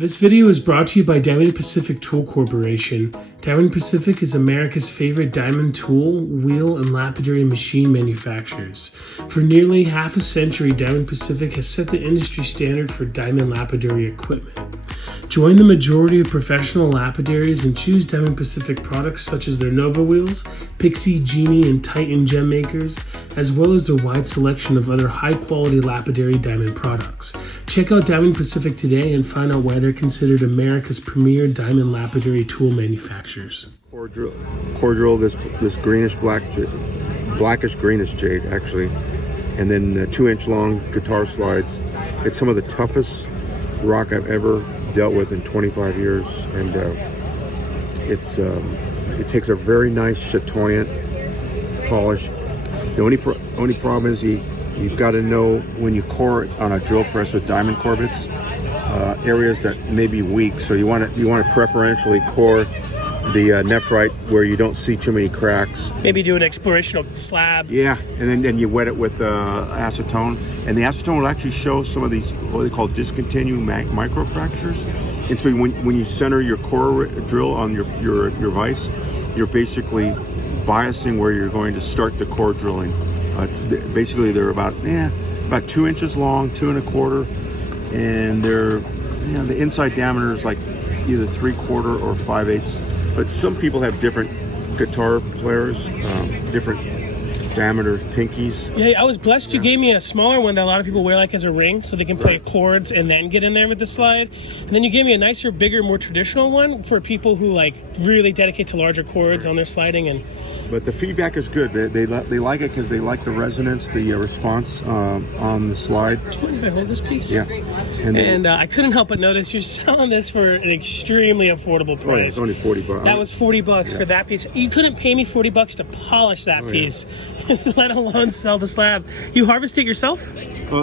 This video is brought to you by Diamond Pacific Tool Corporation. Diamond Pacific is America's favorite diamond tool, wheel, and lapidary machine manufacturers. For nearly half a century, Diamond Pacific has set the industry standard for diamond lapidary equipment. Join the majority of professional lapidaries and choose Diamond Pacific products such as their Nova wheels, Pixie, Genie, and Titan gem makers, as well as their wide selection of other high-quality lapidary diamond products. Check out Diamond Pacific today and find out why they're considered America's premier diamond lapidary tool manufacturers. Core drill, this greenish blackish greenish jade actually, and then 2-inch long guitar slides. It's some of the toughest rock I've ever dealt with in 25 years, and it takes a very nice chatoyant polish. The only problem is you've got to know when you core it on a drill press with diamond corbets, areas that may be weak. So you want to preferentially core the nephrite where you don't see too many cracks. Maybe do an explorational slab. Yeah, and then you wet it with acetone, and the acetone will actually show some of these what they call discontinuing microfractures. And so when you center your core drill on your vise, you're basically biasing where you're going to start the core drilling. Basically, they're about 2 inches long, 2 1/4, and they're the inside diameter is like either 3/4 or 5/8. But some people have different guitar players, different diameter pinkies. Yeah, I was blessed. You gave me a smaller one that a lot of people wear like as a ring, so they can play chords and then get in there with the slide. And then you gave me a nicer, bigger, more traditional one for people who like really dedicate to larger chords on their sliding. But the feedback is good. They like it because they like the resonance, the response on the slide. Do you mind if I hold this piece? Yeah. And I couldn't help but notice you're selling this for an extremely affordable price. Oh, yeah, it's only $40. That was $40 for that piece. You couldn't pay me $40 to polish that piece, let alone sell the slab. You harvest it yourself?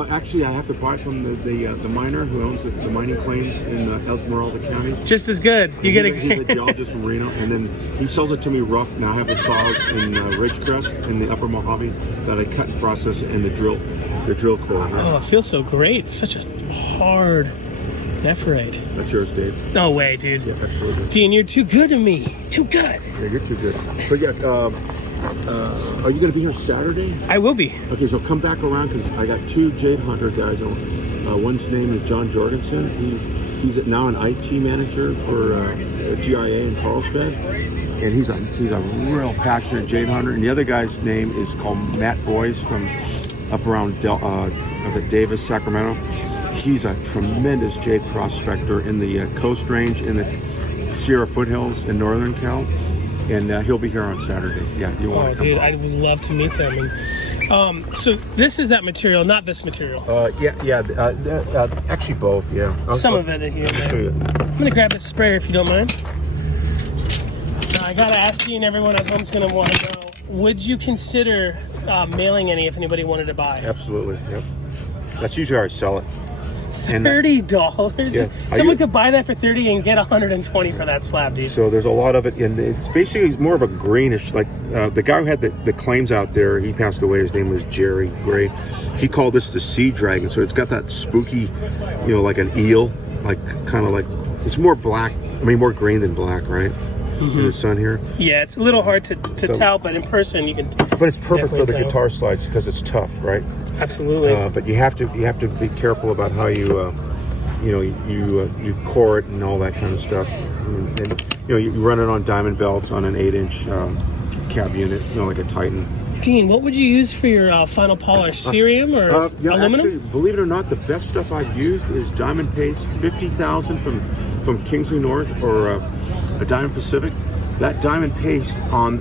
Actually, I have to buy it from the miner who owns the mining claims in Esmeralda County. Just as good. You get He's a geologist from Reno, and then he sells it to me rough. Now I have the saws in Ridgecrest in the Upper Mojave that I cut and process in the drill core. Oh, it feels so great. Such a hard nephrite. That's yours, Dave. No way, dude. Yeah, absolutely. Dean, you're too good to me. Too good. Yeah, you're too good. But yeah, are you going to be here Saturday? I will be. Okay, so come back around because I got 2 jade hunter guys. One's name is John Jorgensen. He's now an IT manager for GIA in Carlsbad, and he's a real passionate jade hunter. And the other guy's name is called Matt Boyce from up around Davis, Sacramento. He's a tremendous jade prospector in the Coast Range in the Sierra foothills in Northern Cal. And he'll be here on Saturday. Yeah, you want to come dude, on. I would love to meet them. And, so this is that material, not this material. Actually both. Yeah. Some of it here. I'm gonna grab this sprayer if you don't mind. Now, I gotta ask you, and everyone at home's gonna want to know: would you consider mailing any if anybody wanted to buy? Absolutely. Yep. That's usually how I sell it. $30. Yeah. Someone could buy that for $30 and get $120 for that slab, dude. So there's a lot of it, and it's basically more of a greenish. Like the guy who had the claims out there, he passed away. His name was Jerry Gray. He called this the sea dragon. So it's got that spooky, like an eel, like kind of like it's more black. I mean, more green than black, right? In the sun here. Yeah, it's a little hard to tell, but in person you can. But it's perfect for the guitar slides because it's tough, right? Absolutely. But you have to be careful about how you core it and all that kind of stuff. And you run it on diamond belts on an 8-inch cab unit, like a Titan. Dean, what would you use for your final polish? Cerium or aluminum? Actually, believe it or not, the best stuff I've used is diamond paste 50,000 from Kingsley North or a Diamond Pacific. That diamond paste on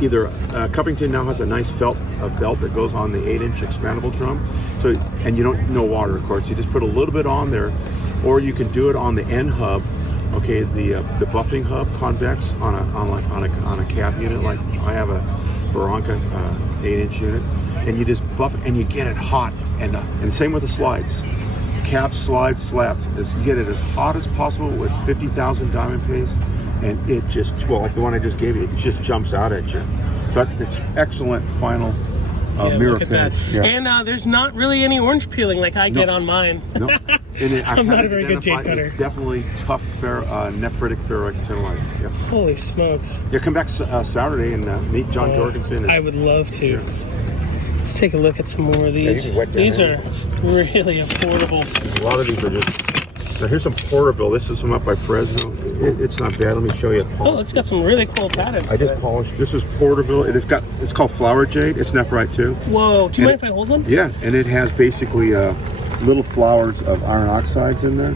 either Cuppington now has a nice belt that goes on the 8-inch expandable drum. So, and you don't know water, of course. You just put a little bit on there, or you can do it on the end hub. Okay, the buffing hub convex on a cab unit. Like I have a Barranca 8-inch unit, and you just buff it and you get it hot. And same with the slides. Cab slide slabs. You get it as hot as possible with 50,000 diamond paste. And it just, like the one I just gave you, it just jumps out at you. So it's excellent final mirror look at that. finish. Yeah. And there's not really any orange peeling like I get on mine. No. I'm not a very good jade cutter. It's definitely tough nephritic ferrite. Yeah. Holy smokes. Yeah, come back Saturday and meet John Jorgensen. I would love to. Yeah. Let's take a look at some more of these. These are really affordable. A lot of these are just... So here's some Porterville. This is some up by Fresno. It's not bad. Let me show you. Oh, it's got some really cool patterns. I just polished. This is Porterville. It's called flower jade. It's nephrite too. Whoa. Do you mind if I hold one? Yeah, and it has basically little flowers of iron oxides in there.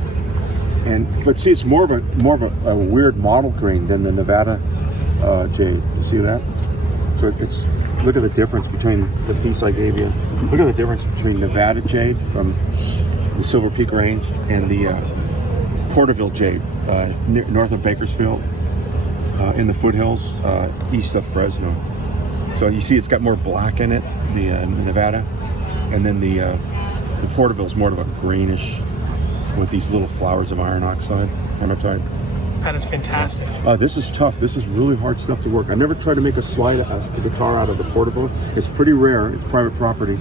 But see, it's more of a weird mottle green than the Nevada jade. You see that? So it's, look at the difference between the piece I gave you. Look at the difference between Nevada jade from the Silver Peak Range and the Porterville jade north of Bakersfield in the foothills east of Fresno. So you see it's got more black in it, the Nevada, and then the Porterville is more of a greenish with these little flowers of iron oxide, hematite. That is fantastic. This is tough. This is really hard stuff to work. I've never tried to make a guitar out of the Porterville. It's pretty rare. It's private property.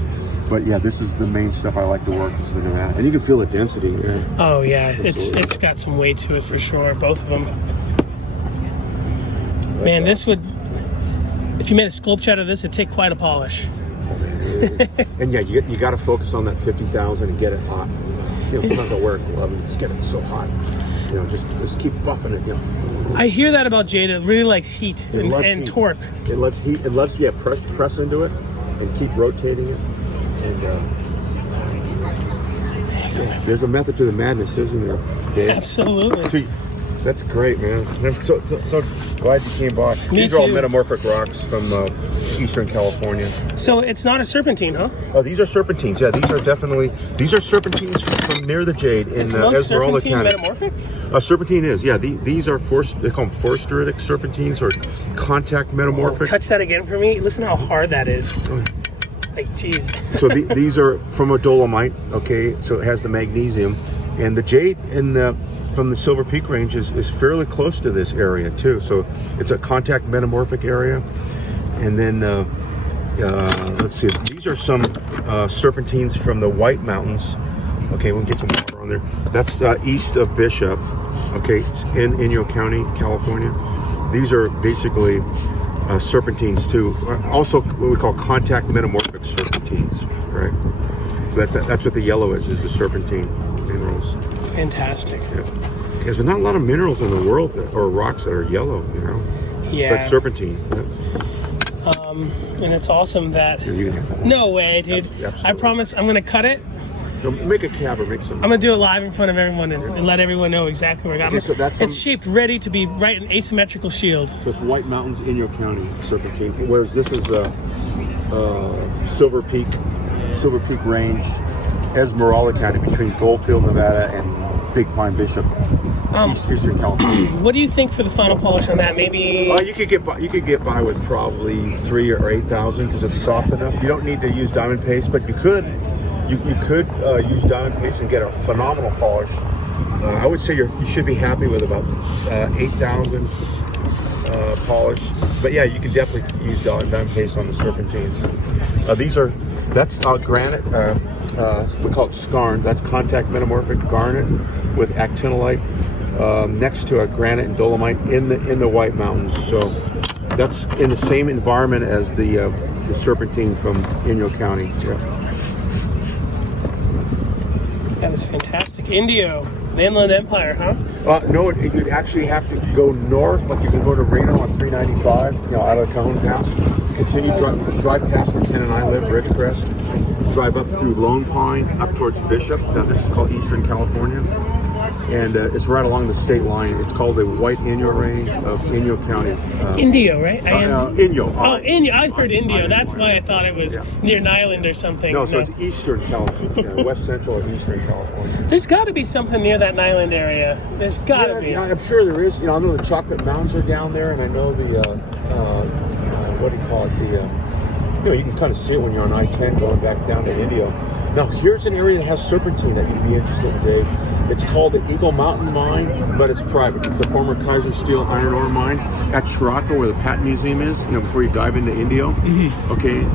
But yeah, this is the main stuff I like to work is the Nevada. And you can feel the density. Yeah. Oh yeah, it's got some weight to it for sure, both of them. Man, this would, if you made a sculpture out of this, it'd take quite a polish. And yeah, you got to focus on that 50,000 and get it hot. You know, sometimes I wear a glove and just get it so hot. You know, just keep buffing it. You know. I hear that about jade. It really likes heat and torque. It loves heat. It loves press into it and keep rotating it. And there's a method to the madness, isn't there, Dave? Absolutely. That's great, man. I'm so glad you came by. These are all metamorphic rocks from Eastern California. So it's not a serpentine, huh? Oh, these are serpentines. Yeah, these are serpentines from near the jade in Esmeralda County. Metamorphic? Serpentine is, yeah. These are they call them forsteritic serpentines or contact metamorphic. Oh, touch that again for me. Listen how hard that is. Like, geez. So these are from a dolomite, okay? So it has the magnesium. And the jade from the Silver Peak Range is fairly close to this area too. So it's a contact metamorphic area. And then, let's see, these are some serpentines from the White Mountains. Okay, we'll get some water on there. That's east of Bishop, okay, in Inyo County, California. These are basically serpentines too. Also what we call contact metamorphic serpentines, right? So that's what the yellow is the serpentine minerals. Fantastic. Yeah. There's not a lot of minerals in the world or rocks that are yellow, you know? Yeah. That's serpentine. Yeah. And it's awesome that... No way, dude. Absolutely. I promise I'm going to cut it. No, make a cab or make some. I'm going to do it live in front of everyone and let everyone know exactly where I got it. So it's shaped ready to be right an asymmetrical shield. So it's White Mountains, Inyo County, serpentine. Whereas this is Silver Peak Range, Esmeralda County, between Goldfield, Nevada, and Big Pine Bishop, Eastern California. What do you think for the final polish on that? Maybe you could get by with probably 3,000 or 8,000 because it's soft enough. You don't need to use diamond paste, but you could use diamond paste and get a phenomenal polish. I would say you should be happy with about 8,000 polish. But yeah, you can definitely use diamond paste on the serpentines. That's granite. We call it skarn. That's contact metamorphic garnet with actinolite next to a granite and dolomite in the White Mountains. So that's in the same environment as the serpentine from Inyo County. Yeah. That is fantastic. Indio, the Inland Empire, huh? No, you'd actually have to go north, like you can go to Reno on 395, out of the Cajon Pass. Continue drive past where Ken and I live, Ridgecrest. Drive up through Lone Pine, up towards Bishop. Now this is called Eastern California. And it's right along the state line. It's called the White Inyo Range of Inyo County. Indio, right? Inyo. Inyo. I heard Indio. That's why I thought it was near an island or something. No, so it's Eastern California, West Central or Eastern California. There's got to be something near that island area. There's got to be. Yeah, I'm sure there is. I know the Chocolate Mountains are down there, and I know the what do you call it? You can kind of see it when you're on I-10 going back down to Indio. Now, here's an area that has serpentine that you'd be interested in, Dave. It's called the Eagle Mountain Mine, but it's private. It's a former Kaiser Steel iron ore mine at Chiracco, where the Pat Museum is. Before you dive into Indio, okay,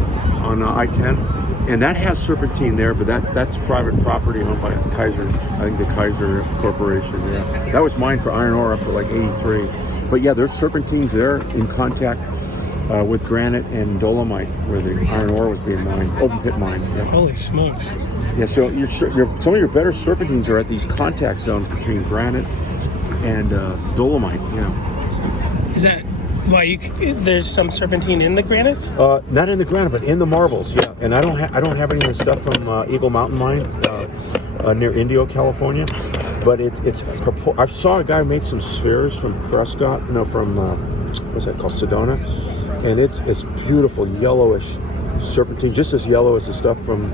on I-10, and that has serpentine there, but that's private property owned by Kaiser. I think the Kaiser Corporation. Yeah, that was mined for iron ore up to like '83. But yeah, there's serpentines there in contact with granite and dolomite, where the iron ore was being mined, open pit mine. Yeah. Holy smokes! Yeah, so some of your better serpentines are at these contact zones between granite and dolomite. Yeah. Is that why there's some serpentine in the granites? Not in the granite, but in the marbles. Yeah, and I don't have any of the stuff from Eagle Mountain Mine near Indio, California. But I saw a guy make some spheres from Prescott, from what's that called, Sedona, and it's beautiful yellowish serpentine, just as yellow as the stuff from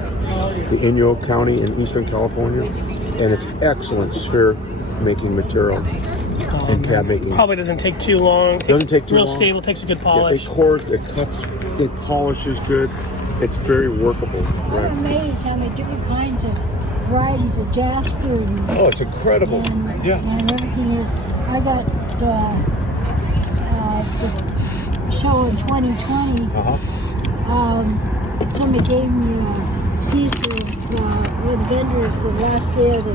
the Inyo County in Eastern California, and it's excellent sphere making material and CAD making. Probably doesn't take too long. Doesn't take too long. Real stable, takes a good polish. Yeah, it cores, it cuts, it polishes good. It's very workable. Right. I'm amazed how many different kinds of varieties of jasper. Oh, it's incredible. And everything is. I got the show in 2020. Somebody gave me a piece of one of the vendors the last day of the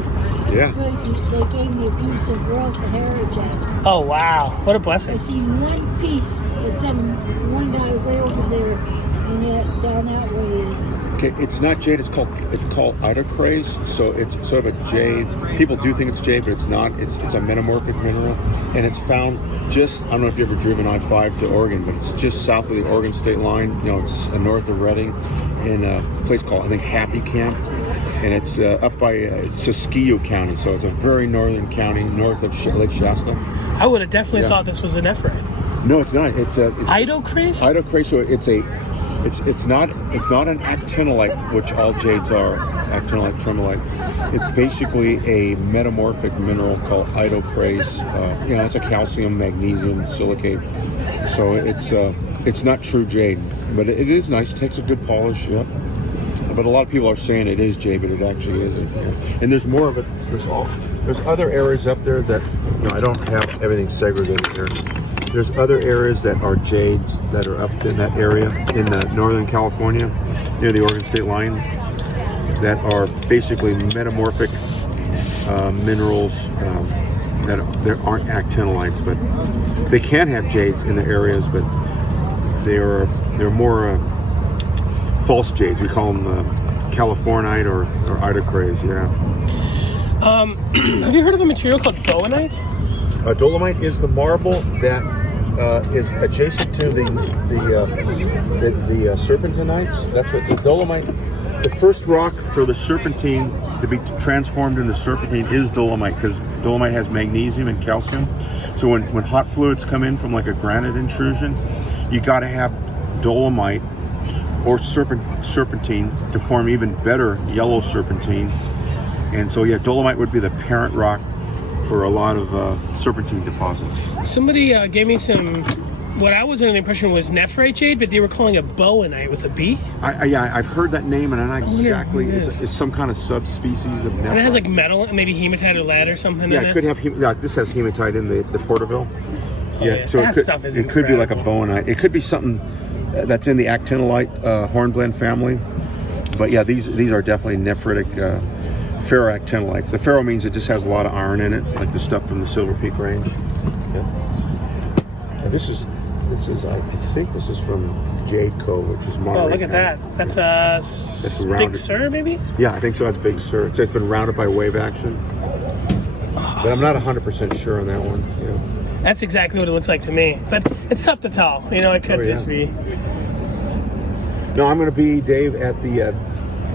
they gave me a piece of Royal Sahara jasper. Oh wow, what a blessing. I've seen one piece, one guy way over there, and yet down that way is. Okay, it's not jade. It's called itocrase. So it's sort of a jade. People do think it's jade, but it's not. It's a metamorphic mineral, and it's found just. I don't know if you ever driven I-5 to Oregon, but it's just south of the Oregon state line. It's north of Redding, in a place called, I think, Happy Camp, and it's up by Siskiyou County. So it's a very northern county north of Lake Shasta. I would have definitely thought this was a nephrite. No, it's not. It's itocrase. Itocrase. So it's not an actinolite, which all jades are, actinolite, tremolite. It's basically a metamorphic mineral called itocrase. It's a calcium, magnesium, silicate. So it's not true jade, but it is nice. It takes a good polish. Yep. But a lot of people are saying it is jade, but it actually isn't. Yeah. And there's more of it. There's other areas up there that I don't have everything segregated here. There's other areas that are jades that are up in that area in Northern California, near the Oregon state line, that are basically metamorphic minerals that there aren't actinolites, but they can have jades in the areas, but they're more false jades. We call them Californite or itocrase. Yeah. Have you heard of a material called bowenite? Dolomite is the marble that is adjacent to the serpentinites. That's what the dolomite. The first rock for the serpentine to be transformed into serpentine is dolomite, because dolomite has magnesium and calcium. So when hot fluids come in from like a granite intrusion, you got to have dolomite or serpentine to form even better yellow serpentine. And so dolomite would be the parent rock for a lot of serpentine deposits. Somebody gave me some, what I was under the impression was nephrite jade, but they were calling it bowenite with a B. I've heard that name, and I'm not exactly. It's some kind of subspecies of nephrite. And it has like metal, maybe hematite or lead or something. Yeah, in it could have. This has hematite in the Porterville. So that stuff is incredible. It could be like a bowenite. It could be something that's in the actinolite hornblende family. But yeah, these are definitely nephritic. Ferroactinolites. The ferro means it just has a lot of iron in it, like the stuff from the Silver Peak Range. Yeah. And this is I think this is from Jade Cove, which is Monterey. Oh, look at that. That's Big Sur, maybe? Yeah, I think so. That's Big Sur. It's been rounded by wave action. But I'm not 100% sure on that one. Yeah. That's exactly what it looks like to me. But it's tough to tell. It could just be. No, I'm going to be, Dave, at the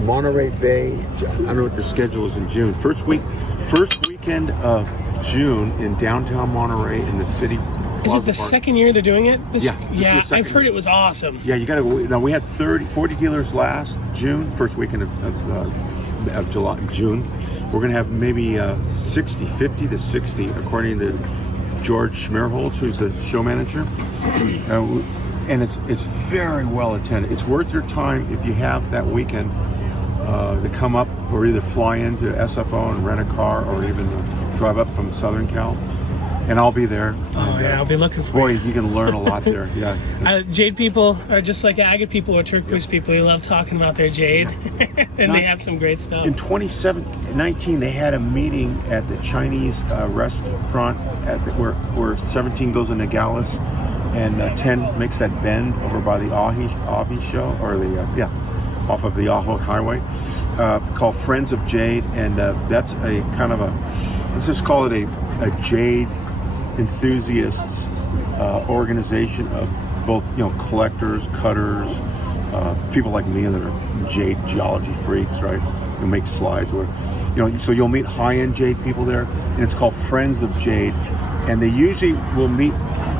Monterey Bay. I don't know what the schedule is in June. First weekend of June in downtown Monterey in the city. Is it the second year they're doing it? Yeah, I've heard it was awesome. Yeah, you got to. Now we had 40 dealers last June, first weekend of June. We're going to have maybe 50 to 60, according to George Schmerholz, who's the show manager. And it's very well attended. It's worth your time if you have that weekend to come up or either fly into SFO and rent a car or even drive up from Southern Cal. And I'll be there. Oh, yeah, I'll be looking for boy, you. You can learn a lot there. Yeah. Jade people are just like agate people or turquoise people. They love talking about their jade, and they have some great stuff. In 2019, they had a meeting at the Chinese restaurant where 17 goes into Gallus, and 10 makes that bend over by the Ahi show, or off of the Aho Highway, called Friends of Jade, and that's a kind of let's just call it a jade enthusiasts organization of both collectors, cutters, people like me that are jade geology freaks, right? Who make slides, or so you'll meet high-end jade people there, and it's called Friends of Jade, and they usually will meet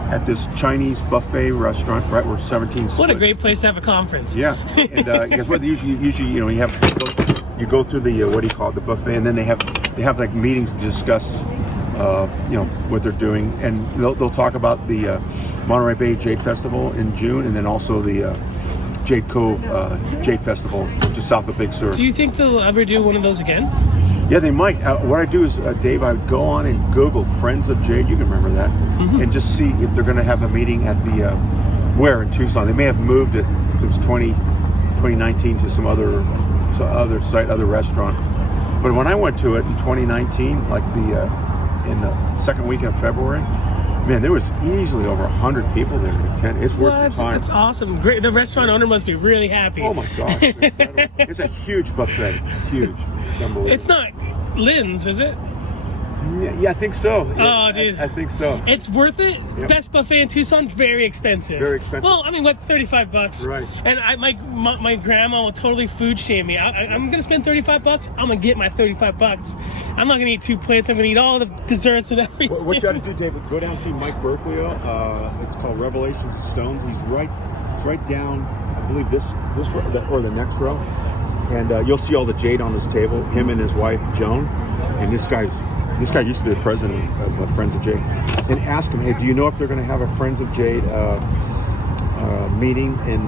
at this Chinese buffet restaurant, right where 17 splits. What a great place to have a conference. Yeah, and guess what? Usually you go through the what do you call it, the buffet, and then they have like meetings to discuss what they're doing, and they'll talk about the Monterey Bay Jade Festival in June, and then also the Jade Cove Jade Festival just south of Big Sur. Do you think they'll ever do one of those again? Yeah, they might. What I do is, Dave, I would go on and Google Friends of Jade. You can remember that, and just see if they're going to have a meeting at the where in Tucson. They may have moved it since 2019 to some other site, other restaurant. But when I went to it in 2019, like in the second week of February, man, there was easily over 100 people there to attend. It's worth the time. That's awesome. Great. The restaurant owner must be really happy. Oh my gosh, it's a huge buffet. Huge. It's unbelievable. It's not Lynn's, is it? Yeah, I think so. Yeah, Oh, dude. I think so. It's worth it. Yep. Best buffet in Tucson, very expensive. Very expensive. Well, I mean, what, $35? Right. And my grandma will totally food shame me. I'm gonna spend $35. I'm gonna get my $35. I'm not gonna eat 2 plates. I'm gonna eat all the desserts and everything. What you got to do, David? Go down and see Mike Berkelio. It's called Revelations of Stones. He's right down, I believe this or the next row, and you'll see all the jade on his table. Him and his wife Joan, and this guy used to be the president of Friends of Jade. And ask him, hey, do you know if they're going to have a Friends of Jade meeting in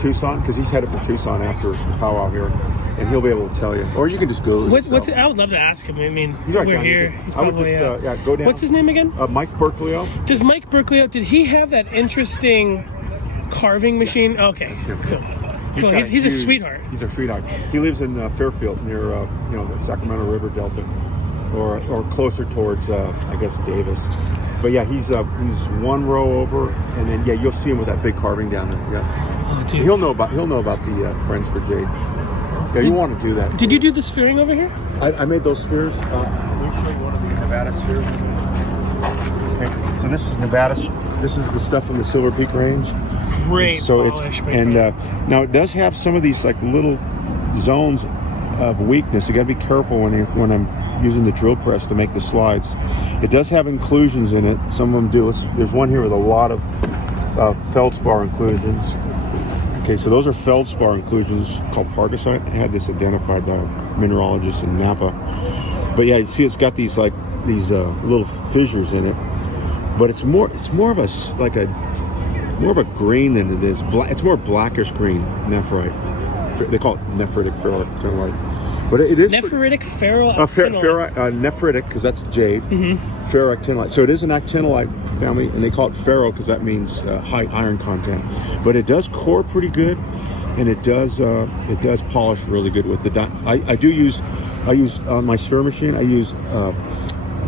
Tucson? Because he's headed for Tucson after Powwow here, and he'll be able to tell you. Or you can just go. I would love to ask him. I mean, he's right we're down here. here. He's I would probably, just go down. What's his name again? Mike Berkelio. Does Mike Berkelio? Did he have that interesting carving machine? Okay, cool. Cool. He's a sweetheart. He's a sweetheart. He lives in Fairfield near the Sacramento River Delta. Or closer towards, I guess, Davis. But yeah, he's one row over, and then you'll see him with that big carving down there. Yeah, oh, dude. He'll know about the Friends for Jade. Yeah, you want to do that. Did you do the sphering over here? I made those spheres. Let me show you one of the Nevada spheres. Okay, so this is Nevada. This is the stuff from the Silver Peak Range. Great. And so now it does have some of these like little zones of weakness. You got to be careful when I'm using the drill press to make the slides. It does have inclusions in it. Some of them do. There's one here with a lot of feldspar inclusions. Okay, so those are feldspar inclusions called Pargasite. I had this identified by mineralogists in Napa. But yeah, you see, it's got these little fissures in it. But it's more of a green than it is black. It's more blackish green nephrite. They call it nephritic ferrite. But it is nephritic ferroactinolite. Nephritic, because that's jade. Ferroactinolite. So it is an actinolite family, and they call it ferro because that means high iron content. But it does core pretty good, and it does polish really good with the. I use on my sphere machine. I use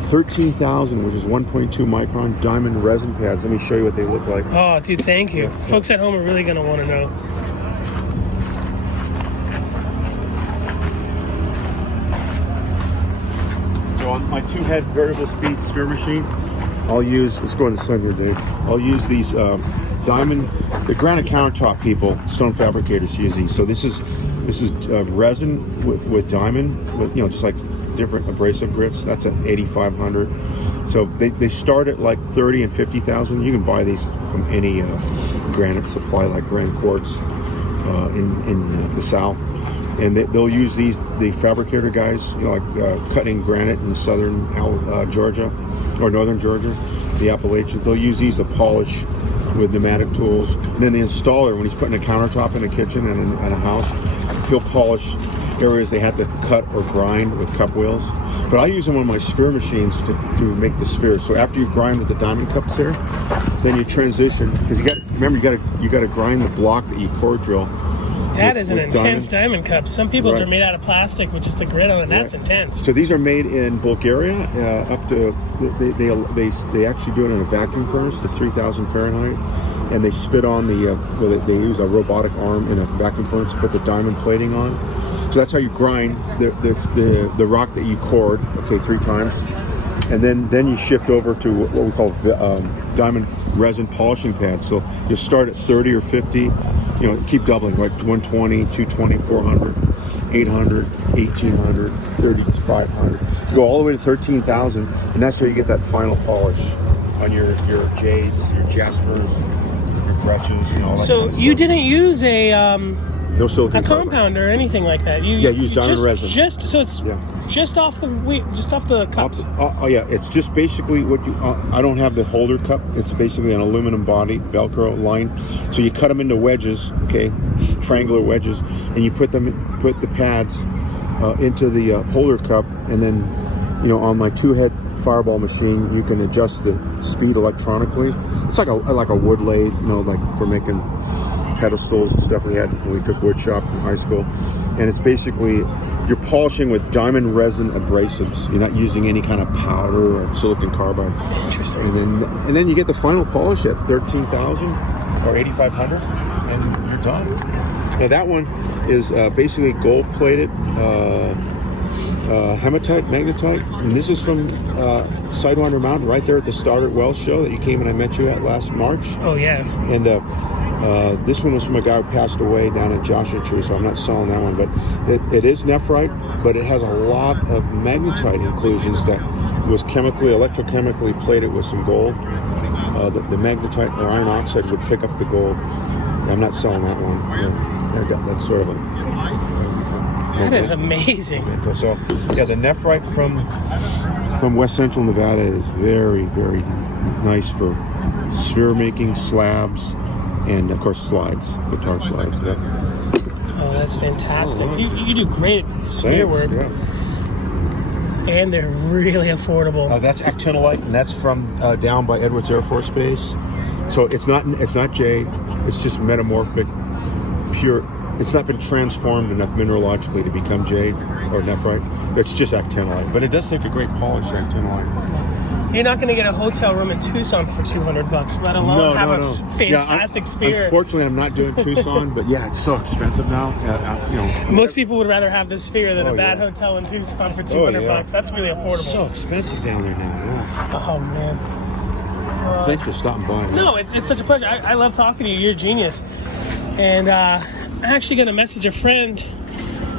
13,000, which is 1.2 micron diamond resin pads. Let me show you what they look like. Oh, dude, thank you. Yeah. Folks at home are really gonna want to know. On my 2-head variable speed sphere machine, I'll use, let's go in the sun here, Dave. I'll use these the granite countertop people, stone fabricators use these. So this is resin with diamond, with just like different abrasive grits. That's an 8,500. So they start at like 30 and 50,000. You can buy these from any granite supply like Granite Quartz in the South. And they'll use these, the fabricator guys, cutting granite in southern Georgia or northern Georgia, the Appalachians. They'll use these to polish with pneumatic tools. And then the installer, when he's putting a countertop in a kitchen and in a house, he'll polish areas they had to cut or grind with cup wheels. But I use them on my sphere machines to make the spheres. So after you grind with the diamond cups here, then you transition, because you got to grind the block that you core drill. That is an intense diamond cup. Some people's are made out of plastic with just the grit on it. That's intense. So these are made in Bulgaria. Up to they actually do it in a vacuum furnace to 3,000 Fahrenheit, and they spit on they use a robotic arm in a vacuum furnace to put the diamond plating on. So that's how you grind the rock that you cored, 3 times, and then you shift over to what we call diamond resin polishing pads. So you start at 30 or 50. Keep doubling, like 120, 220, 400, 800, 1800, 3500. You go all the way to 13,000, and that's how you get that final polish on your jades, your jaspers, your brooches, all that. So you didn't use no silicon compound or anything like that. You use diamond resin. Just off the cups. It's just basically what you. I don't have the holder cup. It's basically an aluminum body, Velcro line. So you cut them into wedges, triangular wedges, and you put the pads into the holder cup, and then on my 2-head fireball machine, you can adjust the speed electronically. It's like a wood lathe, like for making pedestals and stuff we had when we took wood shop in high school. And it's basically, you're polishing with diamond resin abrasives. You're not using any kind of powder or silicon carbide. Interesting. And then you get the final polish at 13,000 or 8,500, and you're done. Now that one is basically gold plated hematite, magnetite, and this is from Sidewinder Mountain, right there at the Starter Wells show that you came and I met you at last March. Oh yeah. And this one was from a guy who passed away down at Joshua Tree, so I'm not selling that one. But it is nephrite, but it has a lot of magnetite inclusions that was electrochemically plated with some gold. The magnetite or iron oxide would pick up the gold. I'm not selling that one. That's sort of a... That is amazing. So, the nephrite from West Central Nevada is very, very nice for sphere making, slabs, and of course slides, guitar slides. Yeah. Oh, that's fantastic. You do great sphere work. Yeah. And they're really affordable. That's actinolite, and that's from down by Edwards Air Force Base. So it's not jade. It's just metamorphic, pure. It's not been transformed enough mineralogically to become jade or nephrite. It's just actinolite, but it does take a great polish, actinolite. You're not going to get a hotel room in Tucson for $200, let alone have a fantastic sphere. Unfortunately, I'm not doing Tucson, but it's so expensive now. Most people would rather have this sphere than a bad hotel in Tucson for $200. That's really affordable. It's so expensive down there now. Yeah. Oh man. Thanks for stopping by. No, it's such a pleasure. I love talking to you. You're a genius. And I'm actually going to message a friend.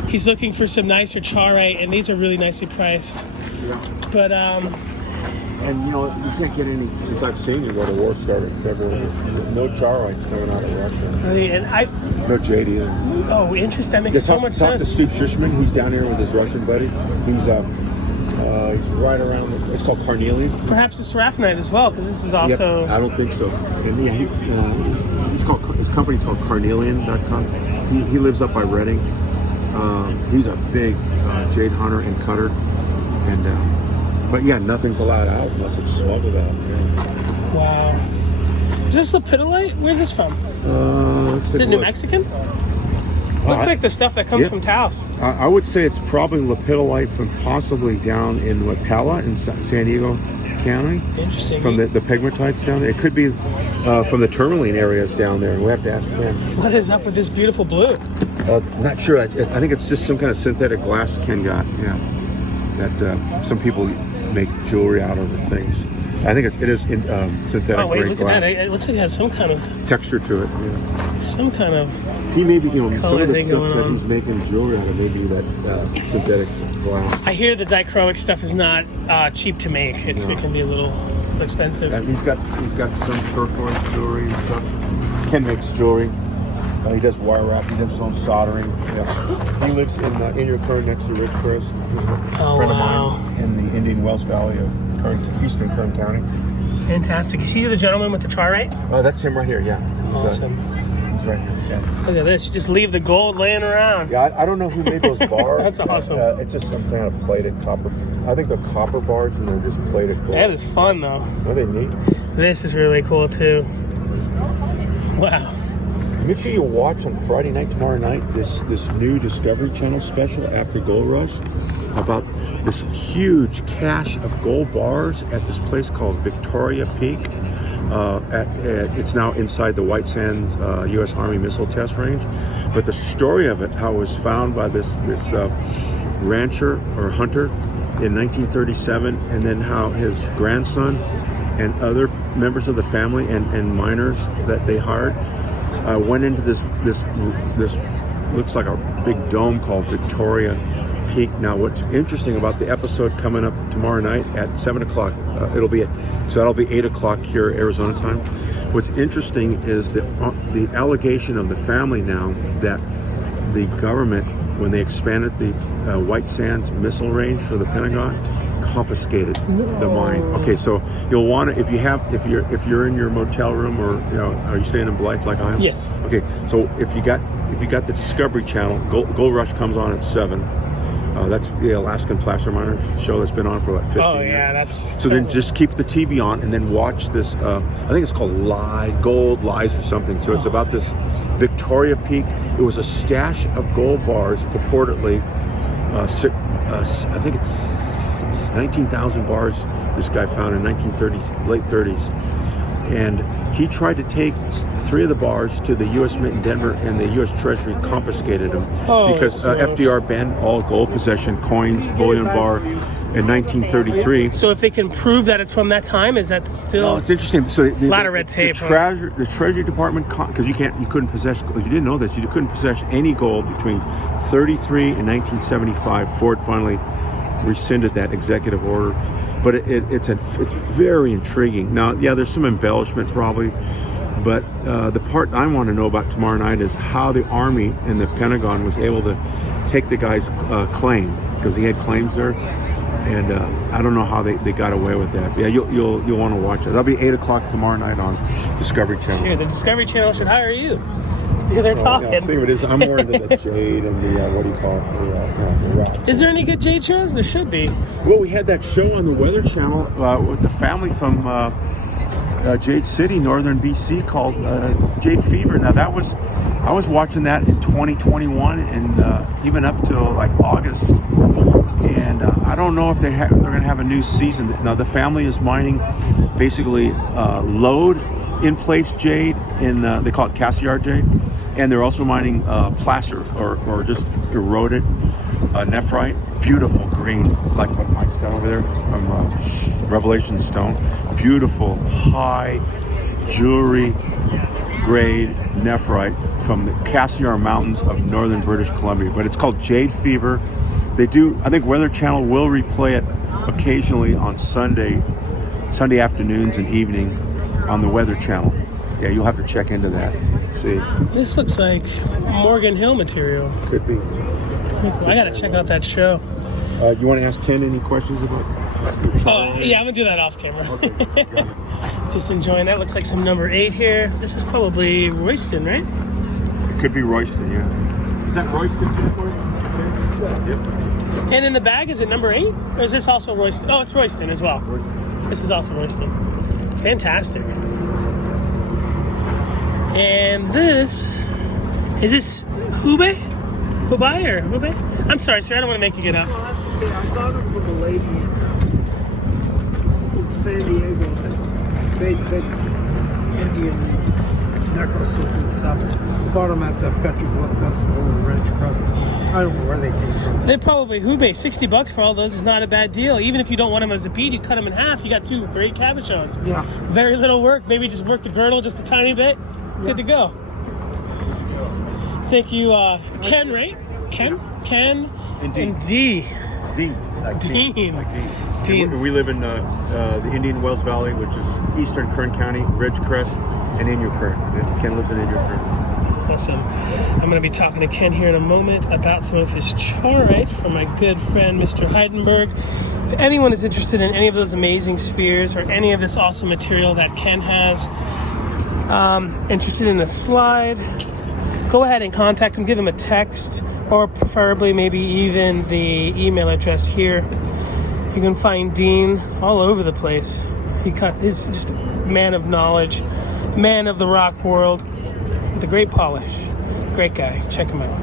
He's looking for some nicer charite, and these are really nicely priced. Yeah. But and you can't get any since I've seen you where the war started in February. No charites coming out of Russia. And no JD either. Oh, interesting. That makes so much sense. Talk to Steve Shishman. He's down here with his Russian buddy. He's right around. It's called carnelian. Perhaps it's seraphonite as well, because this is also. Yep, I don't think so. And his company's called Carnelian.com. He lives up by Reading. He's a big jade hunter and cutter, and but nothing's allowed out unless it's smuggled out. Yeah. Wow. Is this lapidary? Where's this from? Is it New Mexican? Looks like the stuff that comes from Taos. I would say it's probably lapidolite from possibly down in Pella in San Diego County. Interesting. From the pegmatites down there. It could be from the tourmaline areas down there. We have to ask Ken. What is up with this beautiful blue? Not sure. I think it's just some kind of synthetic glass Ken got. Yeah. That some people make jewelry out of the things. I think it is synthetic. Oh wait, look glass. at that! It looks like it has some kind of texture to it. Yeah. Some kind of. He may be, some of the stuff that on. he's making jewelry out of may be that synthetic glass. I hear the dichroic stuff is not cheap to make. It can be a little expensive. And he's got some turquoise jewelry and stuff. Ken makes jewelry. He does wire wrap. He does his own soldering. Yeah. He lives in your Kern next to Rich Chris. He's a friend of mine in the Indian Wells Valley of eastern Kern County. Fantastic. You see the gentleman with the char right? Oh, that's him right here. Yeah. Awesome. He's right here. Yeah. Look at this. You just leave the gold laying around. Yeah, I don't know who made those bars. That's awesome. It's just some kind of plated copper. I think they're copper bars and they're just plated gold. That is fun, though. Are they neat? This is really cool, too. Wow. Make sure you watch on Friday night, tomorrow night, this new Discovery Channel special after Gold Rush about this huge cache of gold bars at this place called Victoria Peak. It's now inside the White Sands U.S. Army Missile Test Range. But the story of it, how it was found by this rancher or hunter in 1937, and then how his grandson and other members of the family and miners that they hired went into this looks like a big dome called Victoria Peak. Now, what's interesting about the episode coming up tomorrow night at 7 o'clock, that'll be 8 o'clock here Arizona time. What's interesting is the allegation of the family now that the government, when they expanded the White Sands missile range for the Pentagon, confiscated the mine. Okay, so you'll want to, if you're in your motel room, or are you staying in Blythe like I am? Yes. Okay, so if you got the Discovery Channel, Gold Rush comes on at 7. That's the Alaskan Placer Miner show that's been on for like 15 years. Oh yeah, that's. So then just keep the TV on and then watch this. I think it's called Gold Lies or something. So it's about this Victoria Peak. It was a stash of gold bars, purportedly. I think it's 19,000 bars this guy found in 1930s, late 30s. And he tried to take 3 of the bars to the U.S. Mint in Denver, and the U.S. Treasury confiscated them because FDR banned all gold possession, coins, bullion bar in 1933. So if they can prove that it's from that time, is that still? No, it's interesting. So a lot of red tape. The Treasury Department, because you couldn't possess. You didn't know this. You couldn't possess any gold between 33 and 1975. Ford finally rescinded that executive order. But it's very intriguing. Now, yeah, there's some embellishment probably, but the part I want to know about tomorrow night is how the Army and the Pentagon was able to take the guy's claim, because he had claims there, and I don't know how they got away with that. Yeah, you'll want to watch it. That'll be 8 o'clock tomorrow night on Discovery Channel. Sure, the Discovery Channel should hire you. They're talking. Yeah, the thing is, I'm more into the jade and the what do you call it, the rocks. Is there any good jade shows? There should be. Well, we had that show on the Weather Channel with the family from Jade City, northern BC, called Jade Fever. Now I was watching that in 2021 and even up till like August. And I don't know if they're going to have a new season. Now the family is mining basically load in place jade they call it Cassiar jade, and they're also mining placer or just eroded nephrite, beautiful green, like what Mike's got over there from Revelation Stone. Beautiful high jewelry grade nephrite from the Cassiar Mountains of northern British Columbia. But it's called Jade Fever. They do, I think Weather Channel will replay it occasionally on Sunday afternoons and evening on the Weather Channel. Yeah, you'll have to check into that. See. This looks like Morgan Hill material. Could be. I gotta check out that show. You want to ask Ken any questions about? Yeah, I'm gonna do that off camera. Okay. Just enjoying that. Looks like some number 8 here. This is probably Royston, right? It could be Royston, yeah. Is that Royston? Yep. And in the bag, is it number 8? Or is this also Royston? Oh, it's Royston as well. Royston. This is also Royston. Fantastic. And this, is this Hubei? Hubei or Hubei? I'm sorry, sir, I don't want to make you get up. I got them from a lady in San Diego that made big Indian necklaces and stuff. Bought them at the Petroglyph Festival in Ranch Crest. I don't know where they came from. They're probably Hubei. $60 for all those is not a bad deal. Even if you don't want them as a bead, you cut them in half. You got 2 great cabochons. Yeah. Very little work. Maybe just work the girdle just a tiny bit. Yeah. Good to go. Thank you, Ken, right? Ken? Ken Indeed. And D. Dean. Like Dean. Like Dean. Dean. We live in the Indian Wells Valley, which is eastern Kern County, Ridgecrest, and Inyo Kern. Ken lives in Inyo Kern. Awesome. I'm going to be talking to Ken here in a moment about some of his charite from my good friend, Mr. Heidenberg. If anyone is interested in any of those amazing spheres or any of this awesome material that Ken has, interested in a slide, go ahead and contact him, give him a text, or preferably maybe even the email address here. You can find Dean all over the place. He's just a man of knowledge, man of the rock world, with a great polish. Great guy. Check him out.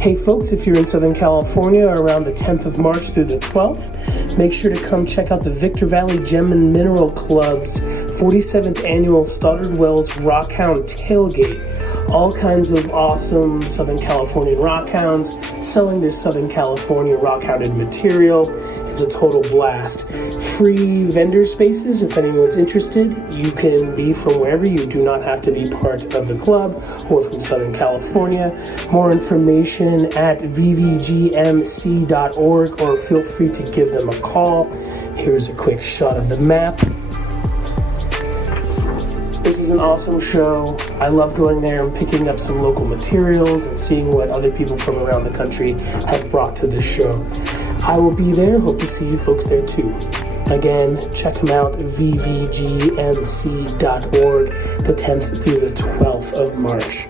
Hey folks, if you're in Southern California around the 10th of March through the 12th, make sure to come check out the Victor Valley Gem and Mineral Club's 47th annual Stoddard Wells Rockhound Tailgate. All kinds of awesome Southern Californian rockhounds selling their Southern California rockhounded material. It's a total blast. Free vendor spaces if anyone's interested. You can be from wherever. You do not have to be part of the club or from Southern California. More information at vvgmc.org, or feel free to give them a call. Here's a quick shot of the map. This is an awesome show. I love going there and picking up some local materials and seeing what other people from around the country have brought to this show. I will be there. Hope to see you folks there too. Again, check them out, vvgmc.org, the 10th through the 12th of March.